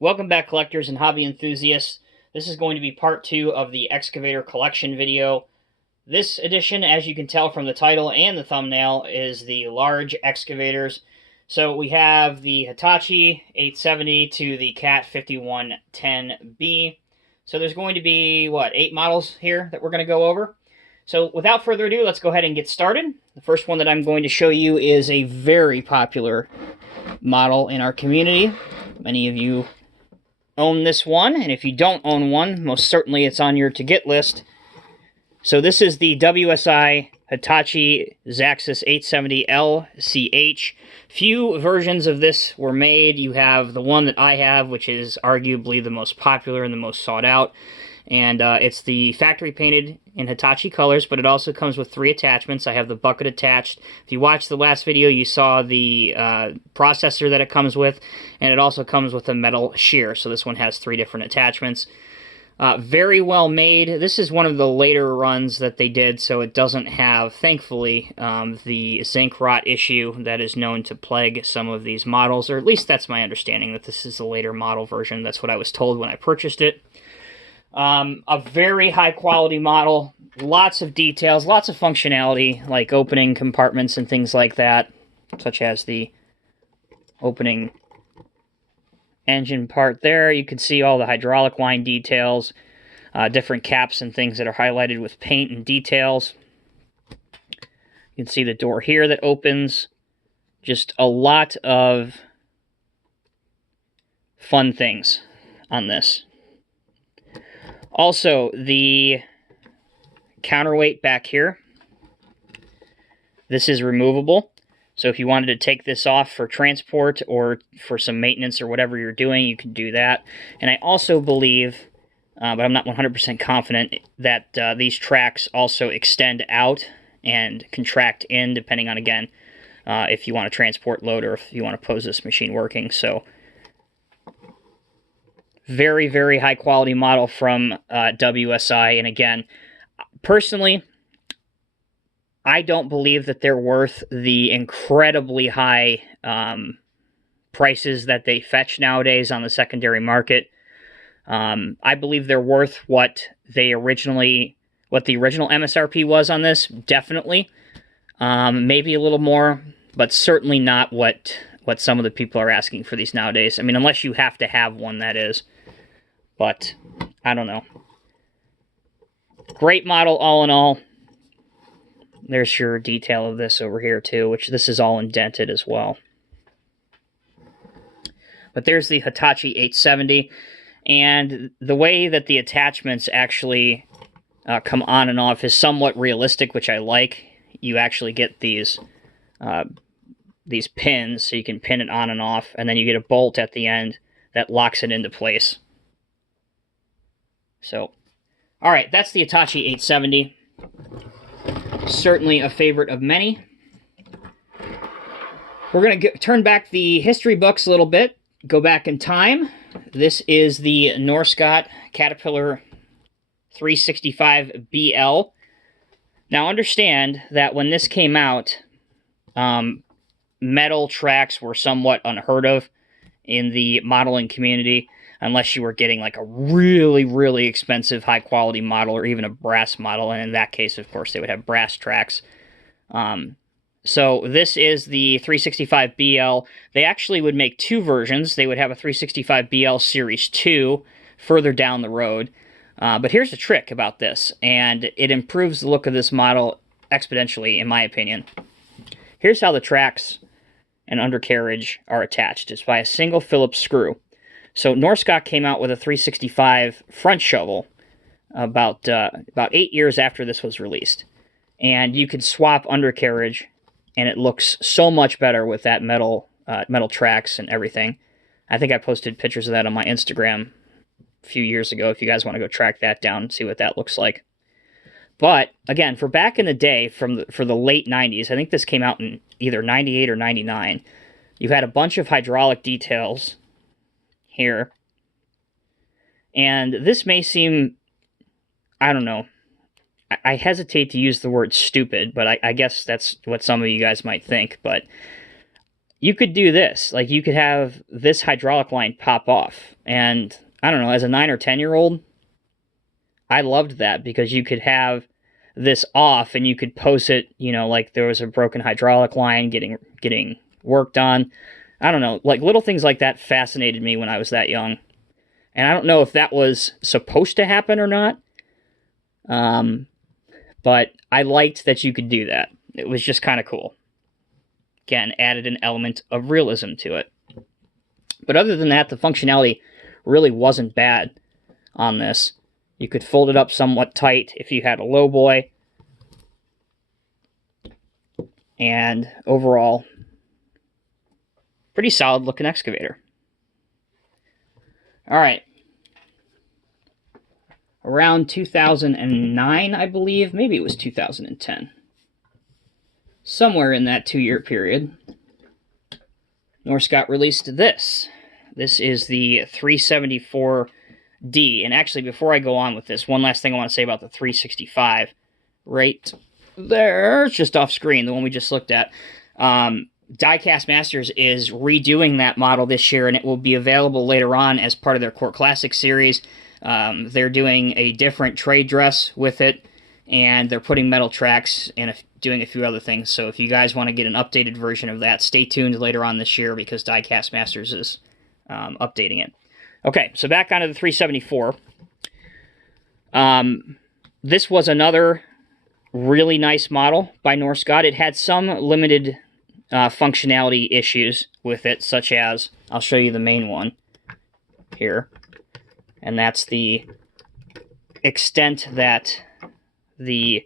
Welcome back, collectors and hobby enthusiasts. This is going to be part 2 of the Excavator collection video. This edition, as you can tell from the title and the thumbnail, is the large excavators. So we have the Hitachi 870 to the Cat 5110B. So there's going to be, 8 models here that we're going to go over. So without further ado, let's go ahead and get started. The first one that I'm going to show you is a very popular model in our community. Many of you own this one, and if you don't own one, most certainly it's on your to-get list. So this is the WSI Hitachi Zaxxas 870 LCH. Few versions of this were made. You have the one that I have, which is arguably the most popular and the most sought out. And it's the factory painted in Hitachi colors, but it also comes with 3 attachments. I have the bucket attached. If you watched the last video, you saw the processor that it comes with, and it also comes with a metal shear. So this one has 3 different attachments. Very well made. This is one of the later runs that they did, so it doesn't have, thankfully, the zinc rot issue that is known to plague some of these models, or at least that's my understanding, that this is a later model version. That's what I was told when I purchased it. A very high quality model, lots of details, lots of functionality, like opening compartments and things like that, such as the opening engine part there. You can see all the hydraulic line details, different caps and things that are highlighted with paint and details. You can see the door here that opens. Just a lot of fun things on this. Also, the counterweight back here, this is removable. So if you wanted to take this off for transport or for some maintenance or whatever you're doing, you can do that. And I also believe, but I'm not 100% confident, that these tracks also extend out and contract in, depending on, again, if you want to transport load or if you want to pose this machine working. So very, very high quality model from WSI. And again, personally, I don't believe that they're worth the incredibly high prices that they fetch nowadays on the secondary market. I believe they're worth what the original MSRP was on this, definitely. Maybe a little more, but certainly not what some of the people are asking for these nowadays. I mean, unless you have to have one, that is. But, I don't know. Great model all in all. There's your detail of this over here too, which this is all indented as well. But there's the Hitachi 870. And the way that the attachments actually come on and off is somewhat realistic, which I like. You actually get these pins, so you can pin it on and off, and then you get a bolt at the end that locks it into place. So, alright, that's the Hitachi 870. Certainly a favorite of many. We're going to turn back the history books a little bit, go back in time. This is the Norse Caterpillar 365BL. Now understand that when this came out, metal tracks were somewhat unheard of in the modeling community, unless you were getting like a really, really expensive high-quality model or even a brass model. And in that case, of course, they would have brass tracks. So this is the 365BL. They actually would make 2 versions. They would have a 365BL Series 2 further down the road. But here's the trick about this, and it improves the look of this model exponentially, in my opinion. Here's how the tracks and undercarriage are attached. It's by a single Phillips screw. So Norse came out with a 365 front shovel about 8 years after this was released. And you could swap undercarriage, and it looks so much better with that metal tracks and everything. I think I posted pictures of that on my Instagram a few years ago, if you guys want to go track that down and see what that looks like. But, again, for back in the day, for the late 90s, I think this came out in either 98 or 99, you had a bunch of hydraulic details here. And this may seem, I don't know, I hesitate to use the word stupid, but I guess that's what some of you guys might think. But you could do this. Like, you could have this hydraulic line pop off. And, I don't know, as a 9 or 10-year-old, I loved that because you could have this off and you could post it, you know, like there was a broken hydraulic line getting worked on. I don't know, like little things like that fascinated me when I was that young. And I don't know if that was supposed to happen or not. But I liked that you could do that. It was just kind of cool. Again, added an element of realism to it. But other than that, the functionality really wasn't bad on this. You could fold it up somewhat tight if you had a low boy. And overall, pretty solid looking excavator. All right. Around 2009, I believe. Maybe it was 2010. Somewhere in that 2-year period, Norse released this. This is the 374D. And actually, before I go on with this, one last thing I want to say about the 365. Right there, it's just off screen, the one we just looked at. Diecast Masters is redoing that model this year, and it will be available later on as part of their Core Classic series. They're doing a different trade dress with it, and they're putting metal tracks and doing a few other things. So if you guys want to get an updated version of that, stay tuned later on this year because Diecast Masters is updating it. Okay, so back onto the 374. This was another really nice model by Norse. It had some limited functionality issues with it, such as, I'll show you the main one here, and that's the extent that the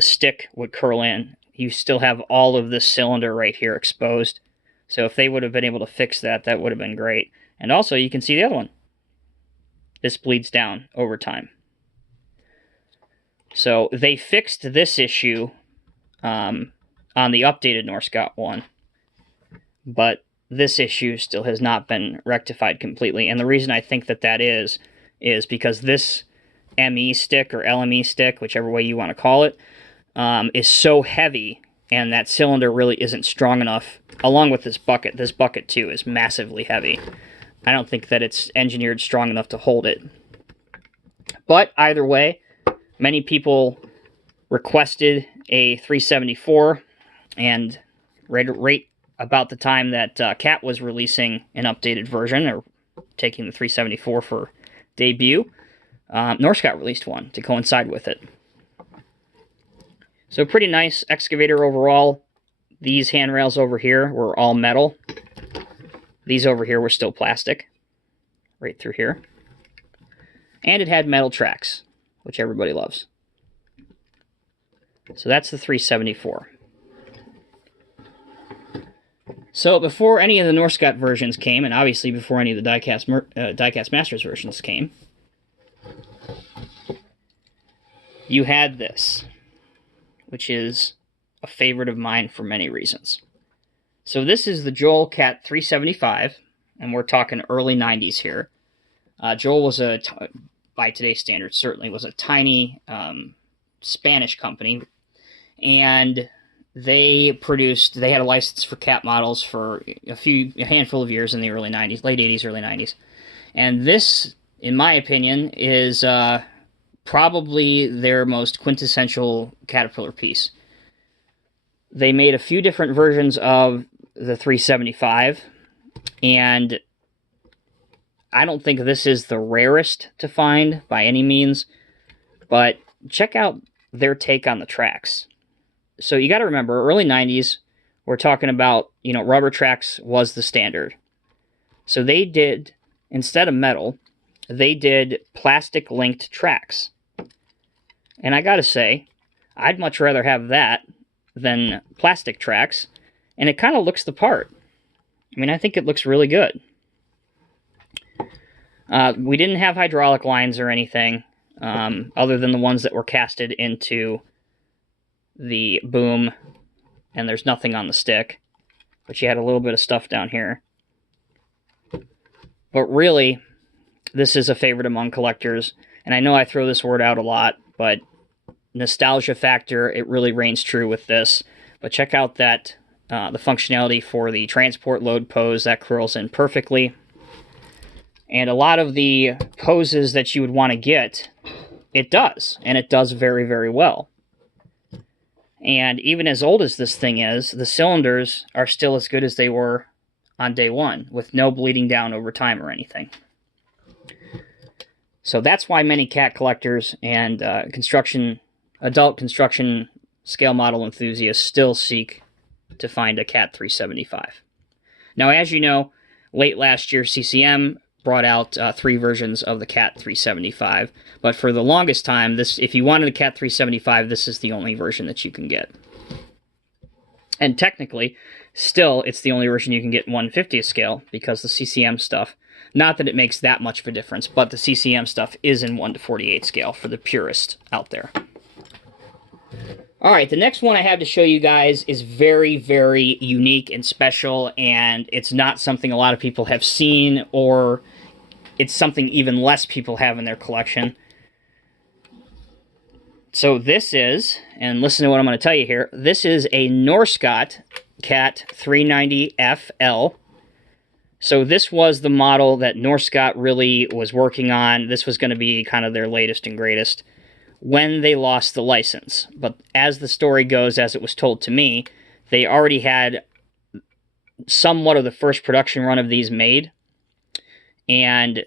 stick would curl in. You still have all of this cylinder right here exposed, so if they would have been able to fix that, that would have been great. And also, you can see the other one. This bleeds down over time. So they fixed this issue on the updated Norse one, but this issue still has not been rectified completely. And the reason I think that is because this ME stick or LME stick, whichever way you want to call it, is so heavy, and that cylinder really isn't strong enough, along with this bucket. This bucket, too, is massively heavy. I don't think that it's engineered strong enough to hold it. But either way, many people requested a 374, and right about the time that Cat was releasing an updated version, or taking the 374 for debut, Norse released one to coincide with it. So pretty nice excavator overall. These handrails over here were all metal. These over here were still plastic, right through here. And it had metal tracks, which everybody loves. So that's the 374. So before any of the Norse versions came, and obviously before any of the Diecast Masters versions came, you had this, which is a favorite of mine for many reasons. So this is the Joelkat 375, and we're talking early 90s here. Joel was by today's standards, certainly was a tiny Spanish company, and they had a license for Cat models for a handful of years in the early 90s, late 80s, early 90s. And this, in my opinion, is probably their most quintessential Caterpillar piece. They made a few different versions of the 375, and I don't think this is the rarest to find by any means, but check out their take on the tracks. So you got to remember, early 90s, we're talking about, rubber tracks was the standard. So they did, instead of metal, they did plastic-linked tracks. And I got to say, I'd much rather have that than plastic tracks, and it kind of looks the part. I mean, I think it looks really good. We didn't have hydraulic lines or anything, other than the ones that were casted into the boom, and there's nothing on the stick, but you had a little bit of stuff down here. But really, this is a favorite among collectors, and I know I throw this word out a lot, but nostalgia factor, it really reigns true with this. But check out that the functionality for the transport load pose. That curls in perfectly. And a lot of the poses that you would want to get, it does. And it does very, very well. And even as old as this thing is, the cylinders are still as good as they were on day one, with no bleeding down over time or anything. So that's why many cat collectors and adult construction scale model enthusiasts still seek to find a Cat 375. Now, as you know, late last year, CCM brought out 3 versions of the Cat 375, but for the longest time, if you wanted a Cat 375, this is the only version that you can get. And technically, still, it's the only version you can get in 1/50th scale, because the CCM stuff, not that it makes that much of a difference, but the CCM stuff is in 1/48 scale for the purist out there. Alright, the next one I have to show you guys is very, very unique and special, and it's not something a lot of people have seen, or it's something even less people have in their collection. So this is, and listen to what I'm going to tell you here, this is a Norse Cat 390 FL. So this was the model that Norse really was working on. This was going to be kind of their latest and greatest when they lost the license. But as the story goes, as it was told to me, they already had somewhat of the first production run of these made. And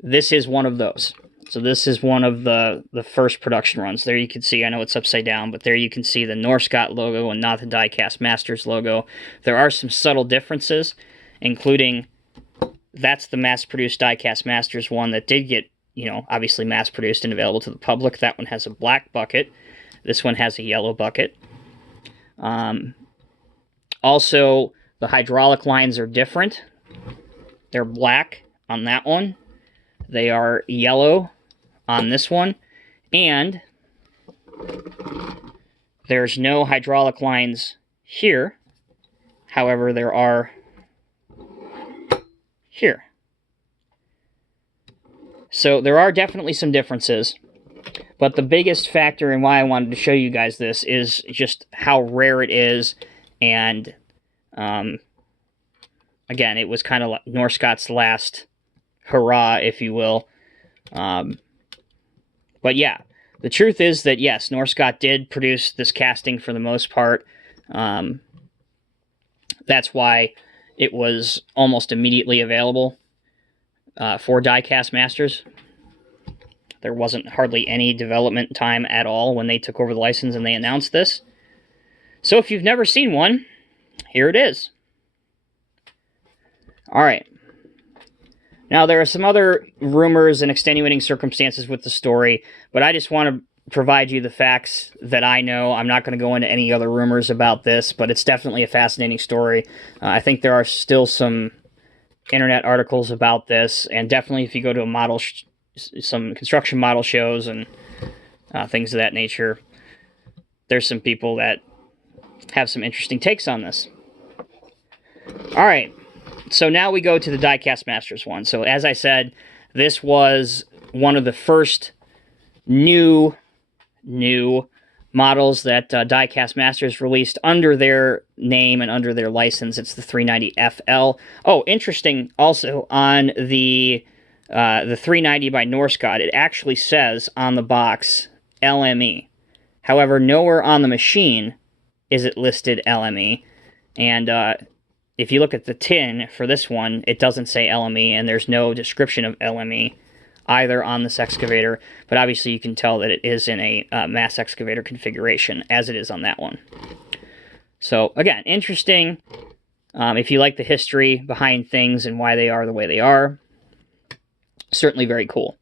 this is one of those. So this is one of the first production runs. There you can see, I know it's upside down, but there you can see the Norse logo and not the Diecast Masters logo. There are some subtle differences, including that's the mass-produced Diecast Masters one that did get, you know, obviously mass-produced and available to the public. That one has a black bucket. This one has a yellow bucket. Also, the hydraulic lines are different. They're black on that one. They are yellow on this one. And there's no hydraulic lines here. However, there are here. So there are definitely some differences, but the biggest factor in why I wanted to show you guys this is just how rare it is, and again, it was kind of like Norse's last hurrah, if you will. But yeah, the truth is that yes, Norse did produce this casting for the most part. That's why it was almost immediately available for Diecast Masters. There wasn't hardly any development time at all when they took over the license and they announced this. So if you've never seen one, here it is. Alright. Now there are some other rumors and extenuating circumstances with the story, but I just want to provide you the facts that I know. I'm not going to go into any other rumors about this, but it's definitely a fascinating story. I think there are still some internet articles about this, and definitely if you go to a some construction model shows and things of that nature, there's some people that have some interesting takes on this. Alright, so now we go to the Diecast Masters one. So as I said, this was one of the first new models that Diecast Masters released under their name and under their license. It's the 390 FL. Oh, interesting also, on the 390 by Norse, it actually says on the box LME. However, nowhere on the machine is it listed LME. And if you look at the tin for this one, it doesn't say LME, and there's no description of LME either on this excavator, but obviously you can tell that it is in a mass excavator configuration, as it is on that one. So, again, interesting. If you like the history behind things and why they are the way they are, certainly very cool.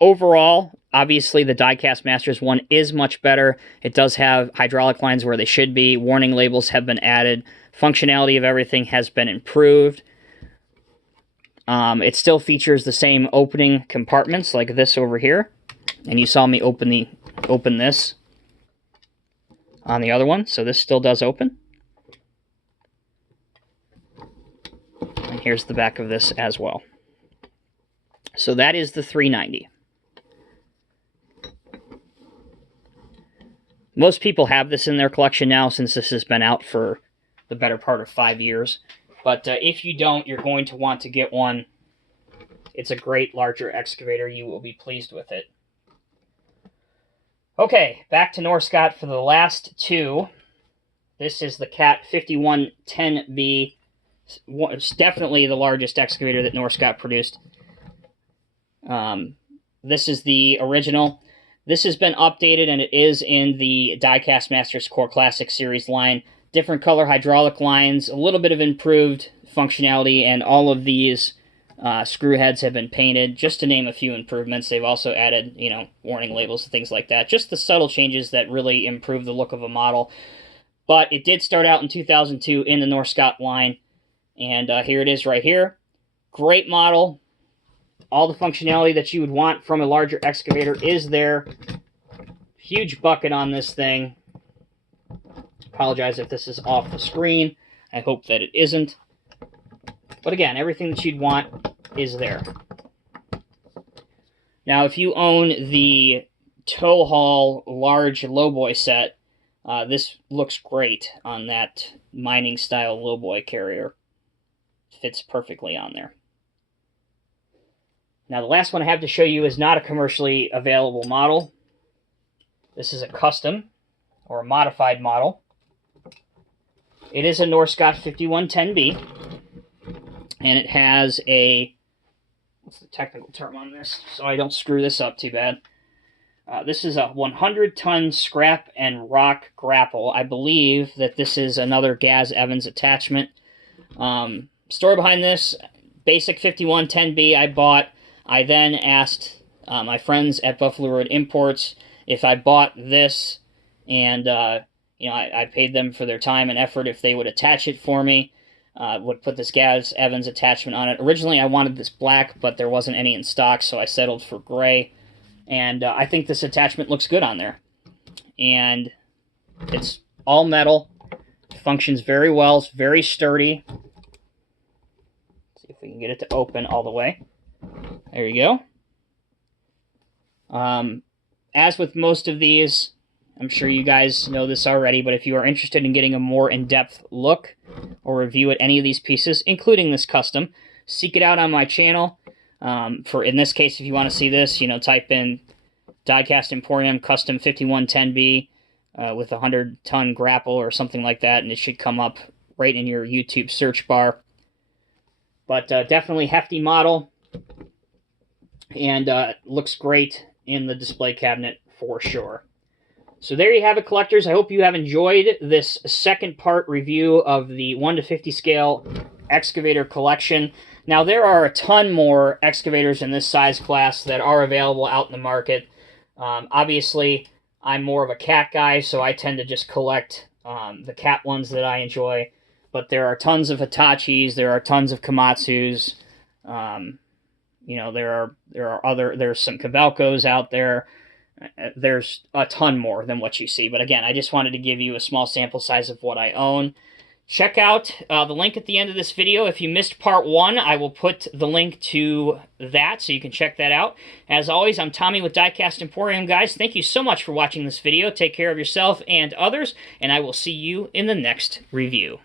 Overall, obviously the Diecast Masters one is much better. It does have hydraulic lines where they should be. Warning labels have been added. Functionality of everything has been improved. It still features the same opening compartments like this over here. And you saw me open this on the other one, so this still does open. And here's the back of this as well. So that is the 390. Most people have this in their collection now, since this has been out for the better part of 5 years. But if you don't, you're going to want to get one. It's a great larger excavator. You will be pleased with it. Okay, back to Norse for the last two. This is the Cat 5110B. It's definitely the largest excavator that Norse produced. This is the original. This has been updated, and it is in the Diecast Masters Core Classic Series line. Different color hydraulic lines, a little bit of improved functionality, and all of these screw heads have been painted, just to name a few improvements. They've also added, warning labels and things like that. Just the subtle changes that really improve the look of a model. But it did start out in 2002 in the Norse line, and here it is right here. Great model. All the functionality that you would want from a larger excavator is there. Huge bucket on this thing. Apologize if this is off the screen. I hope that it isn't. But again, everything that you'd want is there. Now, if you own the tow haul large lowboy set, this looks great on that mining style lowboy carrier. Fits perfectly on there. Now, the last one I have to show you is not a commercially available model. This is a custom, or a modified model. It is a Norse 5110B, and it has a, what's the technical term on this, so I don't screw this up too bad. This is a 100-ton scrap and rock grapple. I believe that this is another Gaz Evans attachment. Story behind this, basic 5110B I bought. I then asked my friends at Buffalo Road Imports if I bought this, and I paid them for their time and effort if they would attach it for me. Would put this Gaz Evans attachment on it. Originally I wanted this black, but there wasn't any in stock, so I settled for gray. And I think this attachment looks good on there. And it's all metal. It functions very well. It's very sturdy. Let's see if we can get it to open all the way. There you go. As with most of these, I'm sure you guys know this already, but if you are interested in getting a more in-depth look or review at any of these pieces, including this custom, seek it out on my channel. In this case, if you want to see this, type in Diecast Emporium Custom 5110B with a 100-ton grapple or something like that, and it should come up right in your YouTube search bar. But definitely hefty model, and looks great in the display cabinet for sure. So there you have it, collectors. I hope you have enjoyed this second part review of the 1:50 scale excavator collection. Now, there are a ton more excavators in this size class that are available out in the market. Obviously, I'm more of a cat guy, so I tend to just collect the cat ones that I enjoy. But there are tons of Hitachis, there are tons of Komatsus. There's some Kobelcos out there. There's a ton more than what you see. But again, I just wanted to give you a small sample size of what I own. Check out the link at the end of this video. If you missed part 1, I will put the link to that so you can check that out. As always, I'm Tommy with Diecast Emporium, guys. Thank you so much for watching this video. Take care of yourself and others, and I will see you in the next review.